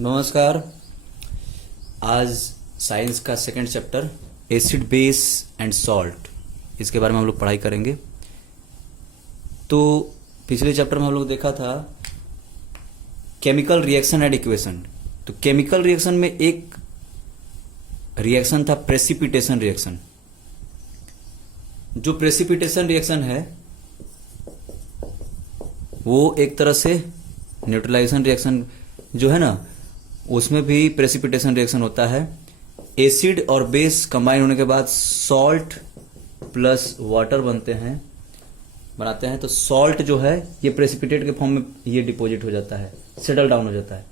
नमस्कार। आज साइंस का second chapter acid base and salt, इसके बारे में हम लोग पढ़ाई करेंगे। तो पिछले चैप्टर में हम लोग देखा था केमिकल रिएक्शन एंड इक्वेशन। तो केमिकल रिएक्शन में एक रिएक्शन था प्रेसिपिटेशन रिएक्शन। जो प्रेसिपिटेशन रिएक्शन है वो एक तरह से न्यूट्रलाइजेशन रिएक्शन जो है ना, उसमें भी प्रेसिपिटेशन रिएक्शन होता है। एसिड और बेस कंबाइन होने के बाद सॉल्ट प्लस वाटर बनाते हैं। तो सॉल्ट जो है ये प्रेसिपिटेट के फॉर्म में ये डिपॉजिट हो जाता है, सेटल डाउन हो जाता है।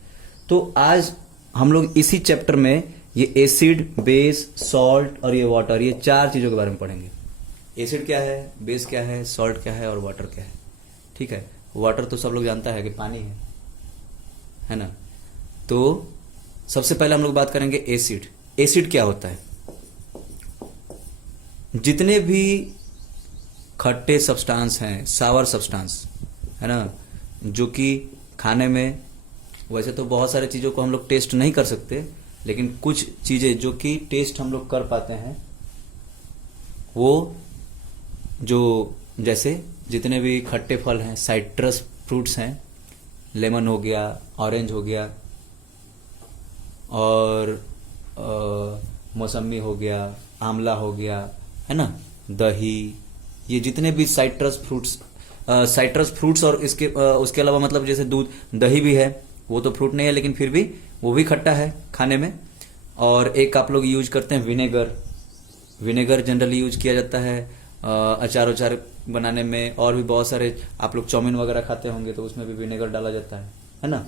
तो आज हम लोग इसी चैप्टर में ये एसिड, बेस, सॉल्ट और ये वाटर, ये चार चीजों के बारे में पढ़ेंगे। एसिड क्या है, बेस क्या है, सॉल्ट क्या है और वाटर क्या है। ठीक है, वाटर तो सब लोग जानता है कि पानी है ना। तो सबसे पहले हम लोग बात करेंगे एसिड। एसिड क्या होता है? जितने भी खट्टे सब्सटेंस हैं, सावर सब्सटेंस है ना, जो कि खाने में, वैसे तो बहुत सारे चीजों को हम लोग टेस्ट नहीं कर सकते, लेकिन कुछ चीजें जो कि टेस्ट हम लोग कर पाते हैं, वो जो जैसे जितने भी खट्टे फल हैं, साइट्रस फ्रूट्स हैं, लेमन हो गया, ऑरेंज हो गया और मौसमी हो गया, आंवला हो गया, है ना, दही, ये जितने भी साइट्रस फ्रूट्स और इसके उसके अलावा मतलब जैसे दूध, दही भी है, वो तो फ्रूट नहीं है लेकिन फिर भी वो भी खट्टा है खाने में। और एक आप लोग यूज करते हैं विनेगर जनरली यूज किया जाता है अचार बनाने में, और भी बहुत सारे आप लोग चाउमीन वगैरह खाते होंगे तो उसमें भी विनेगर डाला जाता है ना।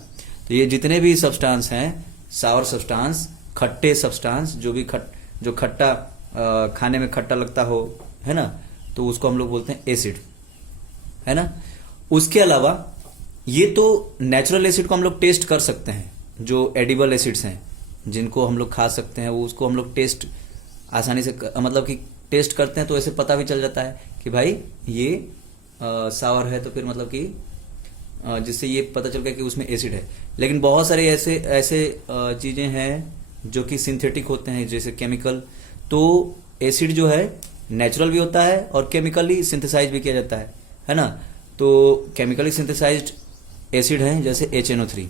तो ये जितने भी सब्सटेंस हैं, सावर सब्सटेंस, खट्टे सब्सटेंस, जो खट्टा खाने में खट्टा लगता हो, है ना, तो उसको हम लोग बोलते हैं एसिड, है ना। उसके अलावा ये तो नेचुरल एसिड को हम लोग टेस्ट कर सकते हैं, जो एडिबल एसिड्स हैं जिनको हम लोग खा सकते हैं, वो उसको हम लोग टेस्ट आसानी से मतलब कि टेस्ट करते हैं तो ऐसे पता भी चल जाता है कि भाई ये सावर है, तो फिर मतलब कि जिससे ये पता चल गया कि उसमें एसिड है। लेकिन बहुत सारे ऐसे चीजें हैं जो कि सिंथेटिक होते हैं, जैसे केमिकल। तो एसिड जो है नेचुरल भी होता है और केमिकली सिंथेसाइज भी किया जाता है ना। तो केमिकली सिंथेसाइज्ड एसिड है जैसे HNO3,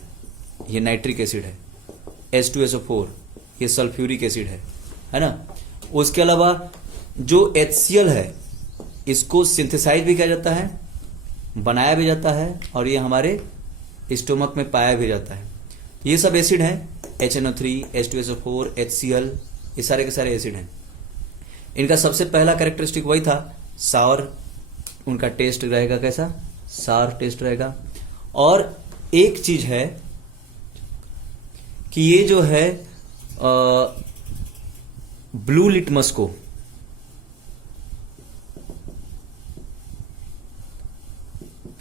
ये नाइट्रिक एसिड है। H2SO4, ये सल्फ्यूरिक एसिड है ना। उसके अलावा जो HCl है, इसको सिंथेसाइज भी किया जाता है, बनाया भी जाता है, और ये हमारे स्टोमक में पाया भी जाता है। ये सब एसिड हैं, HNO3, H2SO4, HCl, ये सारे के सारे एसिड हैं। इनका सबसे पहला कैरेक्टरिस्टिक वही था, सावर। उनका टेस्ट रहेगा कैसा? सावर टेस्ट रहेगा। और एक चीज है कि ये जो है ब्लू लिटमस को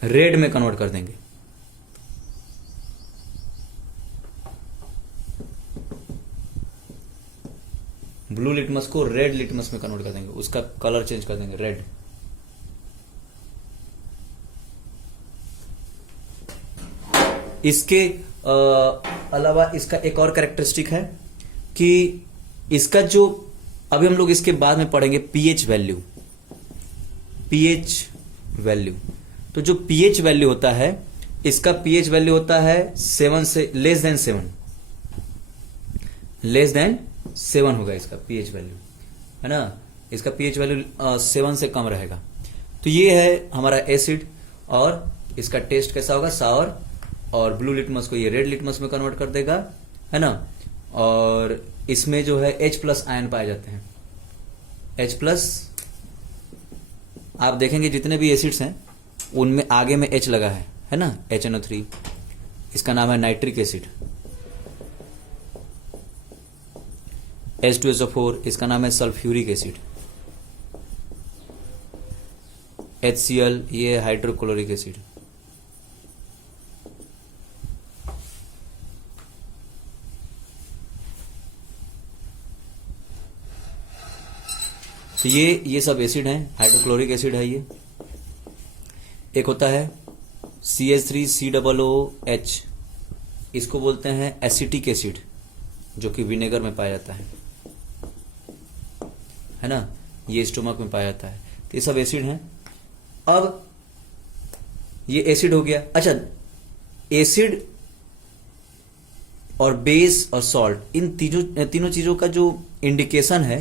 रेड में कन्वर्ट कर देंगे। ब्लू लिटमस को रेड लिटमस में कन्वर्ट कर देंगे, उसका कलर चेंज कर देंगे, रेड। इसके अलावा इसका एक और कैरेक्टरिस्टिक है कि इसका जो अभी हम लोग इसके बाद में पढ़ेंगे पीएच वैल्यू। तो जो पीएच वैल्यू होता है, इसका पीएच वैल्यू होता है 7 से लेस देन 7 होगा इसका पीएच वैल्यू, है ना। इसका पीएच वैल्यू 7 से कम रहेगा। तो ये है हमारा एसिड, और इसका टेस्ट कैसा होगा? सावर। और ब्लू लिटमस को ये रेड लिटमस में कन्वर्ट कर देगा, है ना। और इसमें जो है H+ आयन पाए जाते हैं। H+, आप देखेंगे जितने भी एसिड्स हैं उनमें आगे में H लगा है ना। HNO3, इसका नाम है नाइट्रिक एसिड। H2SO4, इसका नाम है सल्फ्यूरिक एसिड। HCl, ये हाइड्रोक्लोरिक एसिड। तो ये सब एसिड हैं, हाइड्रोक्लोरिक एसिड है ये। एक होता है CH3COOH, इसको बोलते हैं एसिटिक एसिड, जो कि विनेगर में पाया जाता है ना, ये स्टोमक में पाया जाता है। तो ये सब एसिड हैं। अब ये एसिड हो गया। अच्छा, एसिड और बेस और सॉल्ट, इन तीनों चीजों का जो इंडिकेशन है,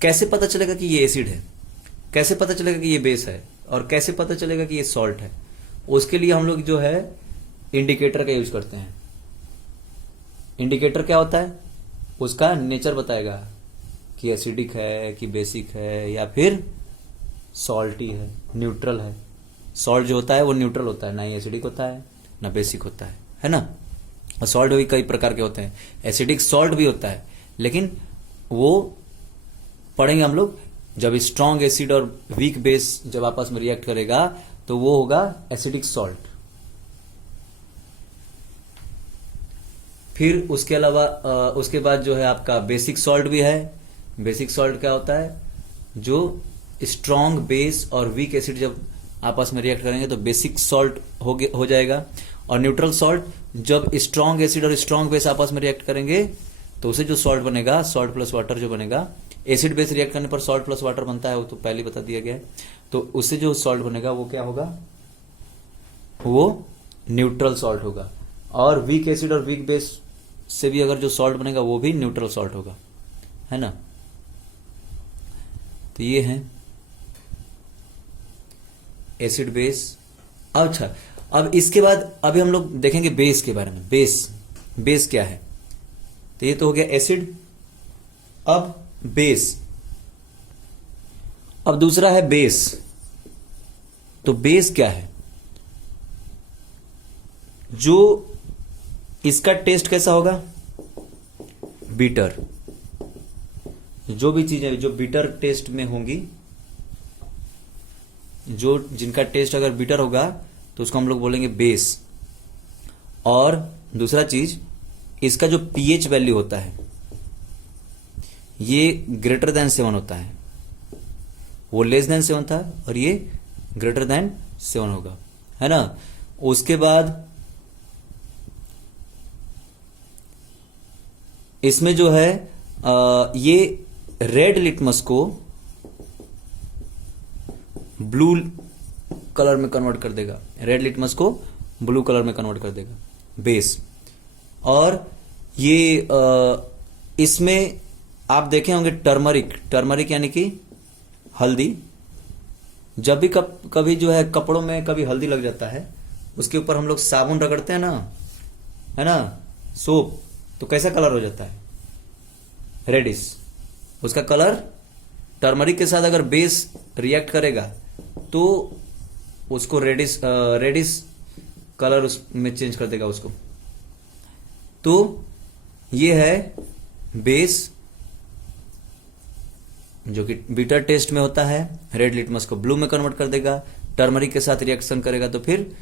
कैसे पता चलेगा कि ये एसिड है, कैसे पता चलेगा कि ये बेस है, और कैसे पता चलेगा कि ये सॉल्ट है? उसके लिए हम लोग जो है इंडिकेटर का यूज करते हैं। इंडिकेटर क्या होता है? उसका नेचर बताएगा कि एसिडिक है कि बेसिक है या फिर सॉल्टी है, न्यूट्रल है। सॉल्ट जो होता है वो न्यूट्रल होता है, ना ही एसिडिक होता है ना बेसिक होता है ना। और सॉल्ट भी कई प्रकार के होते हैं, एसिडिक सॉल्ट भी होता है, लेकिन वो पढ़ेंगे हम लोग जब स्ट्रॉन्ग एसिड और वीक बेस जब आपस में रिएक्ट करेगा तो वो होगा एसिडिक सॉल्ट। फिर उसके अलावा उसके बाद जो है आपका बेसिक सॉल्ट भी है। बेसिक सॉल्ट क्या होता है? जो स्ट्रॉन्ग बेस और वीक एसिड जब आपस में रिएक्ट करेंगे तो बेसिक सॉल्ट हो जाएगा। और न्यूट्रल सॉल्ट, जब स्ट्रॉन्ग एसिड और स्ट्रॉन्ग बेस आपस में रिएक्ट करेंगे तो उसे जो सॉल्ट बनेगा, सॉल्ट प्लस वाटर जो बनेगा, एसिड बेस रिएक्ट करने पर सॉल्ट प्लस वाटर बनता है, वो तो पहले बता दिया गया है। तो उससे जो सॉल्ट बनेगा वो क्या होगा? वो न्यूट्रल सॉल्ट होगा। और वीक एसिड और वीक बेस से भी अगर जो सॉल्ट बनेगा वो भी न्यूट्रल सॉल्ट होगा, है ना। तो ये है एसिड बेस। अच्छा, अब इसके बाद अभी हम लोग देखेंगे बेस के बारे में। बेस क्या है? तो ये तो हो गया एसिड। अब बेस, अब दूसरा है बेस। तो बेस क्या है? जो इसका टेस्ट कैसा होगा? बीटर। जो भी चीजें जो बीटर टेस्ट में होंगी, जो जिनका टेस्ट अगर बीटर होगा तो उसको हम लोग बोलेंगे बेस। और दूसरा चीज, इसका जो पीएच वैल्यू होता है ये ग्रेटर देन 7 होता है। वो लेस देन 7 था और ये ग्रेटर देन 7 होगा, है ना। उसके बाद इसमें जो है ये रेड लिटमस को ब्लू कलर में कन्वर्ट कर देगा। रेड लिटमस को ब्लू कलर में कन्वर्ट कर देगा बेस। और ये इसमें आप देखे होंगे टर्मरिक यानी कि हल्दी। जब भी कभी जो है कपड़ों में कभी हल्दी लग जाता है, उसके ऊपर हम लोग साबुन रगड़ते हैं ना, है ना, सोप, तो कैसा कलर हो जाता है? रेडिश। उसका कलर टर्मरिक के साथ अगर बेस रिएक्ट करेगा तो उसको रेडिश कलर उसमें चेंज कर देगा उसको। तो ये है बेस, जो कि बीटर टेस्ट में होता है। रेड लिटमस को ब्लू में कन्वर्ट कर देगा, टर्मरिक के साथ रिएक्शन करेगा तो फिर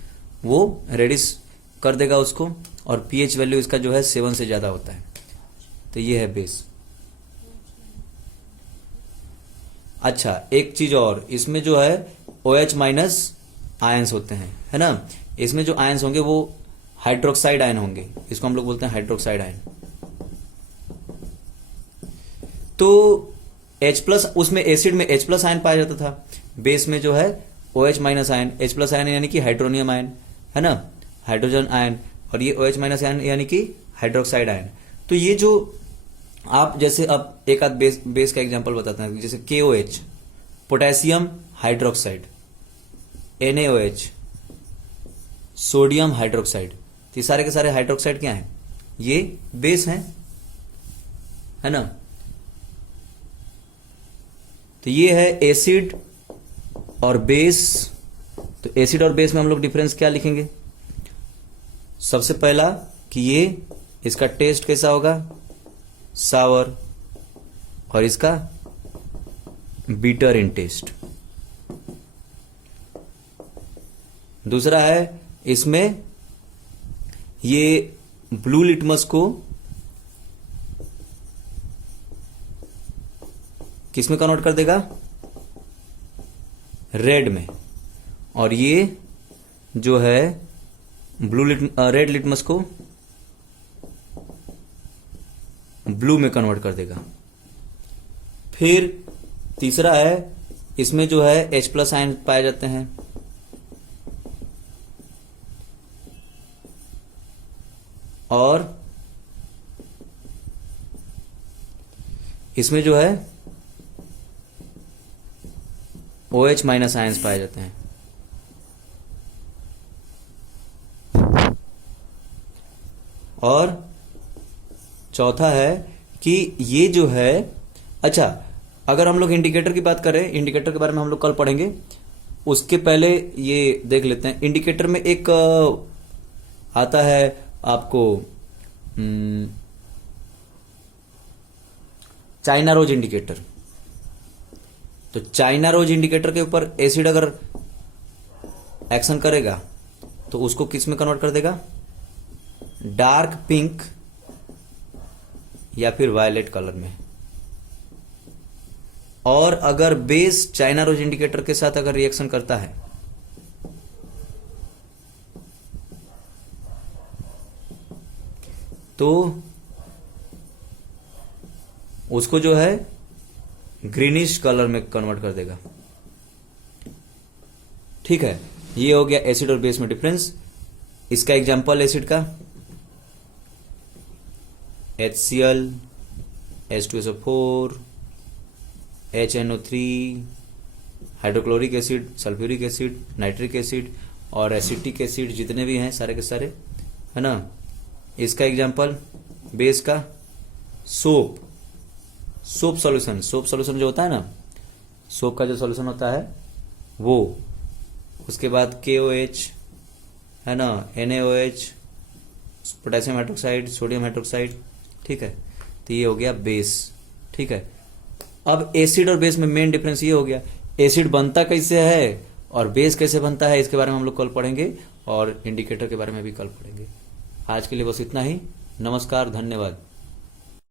वो रेडिश कर देगा उसको। और पीएच वैल्यू इसका जो है 7 से ज्यादा होता है। तो ये है बेस। अच्छा, एक चीज और, इसमें जो है OH माइनस आयंस होते हैं, है ना। इसमें जो आयंस होंगे वो हाइड्रोक्साइड आयन होंगे, इसको हम लोग बोलते हैं हाइड्रोक्साइड आयन। तो H+, उसमें एसिड में H+ आयन पाया जाता था, बेस में जो है OH minus ion. H+ ion यानी कि हाइड्रोनियम आयन, है ना, हाइड्रोजन आयन। और ये OH माइनस आयन यानी कि हाइड्रोक्साइड आयन। तो ये जो आप जैसे अब एक आध बेस का एग्जांपल बताते हैं, जैसे KOH potassium hydroxide, NaOH sodium hydroxide. तो ये सारे के सारे हाइड्रोक्साइड क्या हैं? ये बेस हैं, है ना। तो ये है एसिड और बेस। तो एसिड और बेस में हम लोग डिफरेंस क्या लिखेंगे? सबसे पहला कि ये इसका टेस्ट कैसा होगा? सावर। और इसका बीटर इन टेस्ट। दूसरा है इसमें ये ब्लू लिटमस को किसमें कन्वर्ट कर देगा? रेड में। और ये जो है रेड लिटमस को ब्लू में कन्वर्ट कर देगा। फिर तीसरा है, इसमें जो है H+ आयन पाए जाते हैं, और इसमें जो है OH- आयंस पाए जाते हैं। और चौथा है कि ये जो है, अच्छा अगर हम लोग इंडिकेटर की बात करें, इंडिकेटर के बारे में हम लोग कल पढ़ेंगे, उसके पहले ये देख लेते हैं। इंडिकेटर में एक आता है आपको चाइना रोज इंडिकेटर। तो चाइना रोज इंडिकेटर के ऊपर एसिड अगर एक्शन करेगा तो उसको किस में कन्वर्ट कर देगा, डार्क पिंक या फिर वायलेट कलर में। और अगर बेस चाइना रोज इंडिकेटर के साथ अगर रिएक्शन करता है तो उसको जो है ग्रीनिश कलर में कन्वर्ट कर देगा। ठीक है, ये हो गया एसिड और बेस में डिफरेंस। इसका एग्जांपल एसिड का HCl, H2SO4, HNO3, hydrochloric acid, sulphuric acid, nitric acid और एसिटिक एसिड, जितने भी हैं सारे के सारे, है ना। इसका एग्जांपल बेस का सोप सॉल्यूशन, सोप सॉल्यूशन जो होता है ना, सोप का जो सॉल्यूशन होता है वो, उसके बाद KOH, है ना, NaOH, potassium hydroxide, sodium hydroxide. ठीक है, तो ये हो गया बेस। ठीक है, अब एसिड और बेस में मेन डिफरेंस ये हो गया, एसिड बनता कैसे है और बेस कैसे बनता है, इसके बारे में हम लोग कल पढ़ेंगे, और इंडिकेटर के बारे में भी कल पढ़ेंगे। आज के लिए बस इतना ही। नमस्कार, धन्यवाद।